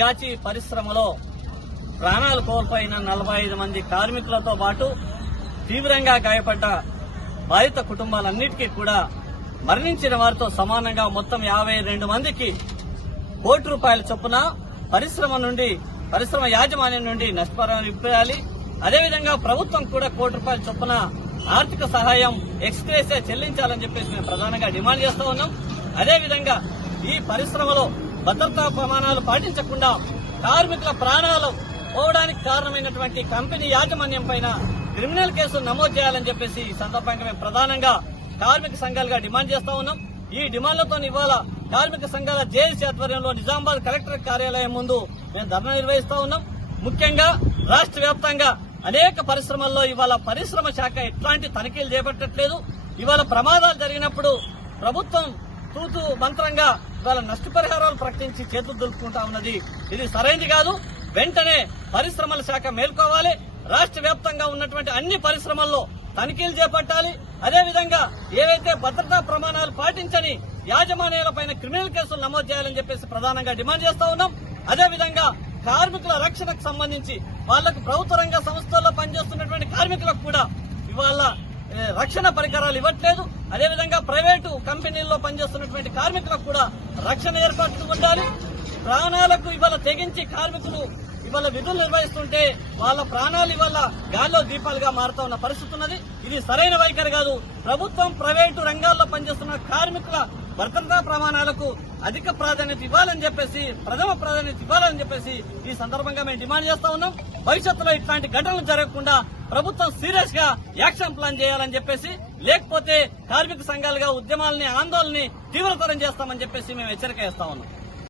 తిగాచి పరిశ్రమలో ప్రాణాలు కోల్పోయిన 45 మంది కార్మికులతో పాటు తీవ్రంగా గాయపడ్డ బాధిత కుటుంబాలన్నిటికీ కూడా మరణించిన వారితో సమానంగా మొత్తం 52 మందికి ₹1 కోటి చొప్పున పరిశ్రమ యాజమాన్యం నుండి నష్టపరిహారం ఇవ్వాలి. అదేవిధంగా ప్రభుత్వం కూడా ₹1 కోటి చొప్పున ఆర్థిక సహాయం ఎక్స్గ్రేసియా చెల్లించాలని చెప్పేసి మేము ప్రధానంగా డిమాండ్ చేస్తా ఉన్నాం. అదేవిధంగా ఈ పరిశ్రమలో భద్రతా ప్రమాణాలు పాటించకుండా కార్మికుల ప్రాణాలు పోవడానికి కారణమైనటువంటి కంపెనీ యాజమాన్యం పైన క్రిమినల్ కేసులు నమోదు చేయాలని చెప్పేసి ఈ సందర్భంగా మేము ప్రధానంగా కార్మిక సంఘాలుగా డిమాండ్ చేస్తా ఉన్నాం. ఈ డిమాండ్లతో ఇవాళ కార్మిక సంఘాల జేఏసీ ఆధ్వర్యంలో నిజామాబాద్ కలెక్టర్ కార్యాలయం ముందు మేము ధర్నా నిర్వహిస్తా ఉన్నాం. ముఖ్యంగా రాష్ట్ర వ్యాప్తంగా అనేక పరిశ్రమల్లో ఇవాళ పరిశ్రమ శాఖ ఎట్లాంటి తనిఖీలు చేపట్టట్లేదు. ఇవాళ ప్రమాదాలు జరిగినప్పుడు ప్రభుత్వం తూతూ మంత్రంగా ఇవాళ నష్టపరిహారాలు ప్రకటించి చేతులు దులుపుకుంటా ఉన్నది. ఇది సరైనది కాదు. వెంటనే పరిశ్రమల శాఖ మేల్కోవాలి. రాష్ట్ర వ్యాప్తంగా ఉన్నటువంటి అన్ని పరిశ్రమల్లో తనిఖీలు చేపట్టాలి. అదేవిధంగా ఏవైతే భద్రతా ప్రమాణాలు పాటించని యాజమాన్యాలపైన క్రిమినల్ కేసులు నమోదు చేయాలని చెప్పేసి ప్రధానంగా డిమాండ్ చేస్తా ఉన్నాం. అదేవిధంగా కార్మికుల రక్షణకు సంబంధించి వాళ్లకు ప్రభుత్వ రంగ సంస్థల్లో పనిచేస్తున్నటువంటి కార్మికులకు కూడా ఇవాళ రక్షణ పరికరాలు ఇవ్వట్లేదు. అదేవిధంగా ప్రైవేటు కంపెనీల్లో పనిచేస్తున్నటువంటి కార్మికులకు కూడా రక్షణ ఏర్పాట్లు ఉండాలి. ప్రాణాలకు ఇవాళ తెగించి కార్మికులు ఇవాళ విధులు నిర్వహిస్తుంటే వాళ్ళ ప్రాణాలు ఇవాళ గాల్లో దీపాలుగా మారుతా ఉన్న పరిస్థితి ఉన్నది. ఇది సరైన వైఖరి కాదు. ప్రభుత్వం ప్రైవేటు రంగాల్లో పనిచేస్తున్న కార్మికుల భద్రతా ప్రమాణాలకు అధిక ప్రాధాన్యత ఇవ్వాలని చెప్పేసి ప్రథమ ప్రాధాన్యత ఇవ్వాలని చెప్పేసి ఈ సందర్భంగా మేము డిమాండ్ చేస్తా ఉన్నాం. భవిష్యత్తులో ఇట్లాంటి ఘటనలు జరగకుండా ప్రభుత్వం సీరియస్ గా యాక్షన్ ప్లాన్ చేయాలని చెప్పేసి, లేకపోతే కార్మిక సంఘాలుగా ఉద్యమాలని ఆందోళనని తీవ్రతరం చేస్తామని చెప్పేసి మేము హెచ్చరిక చేస్తా ఉన్నాం.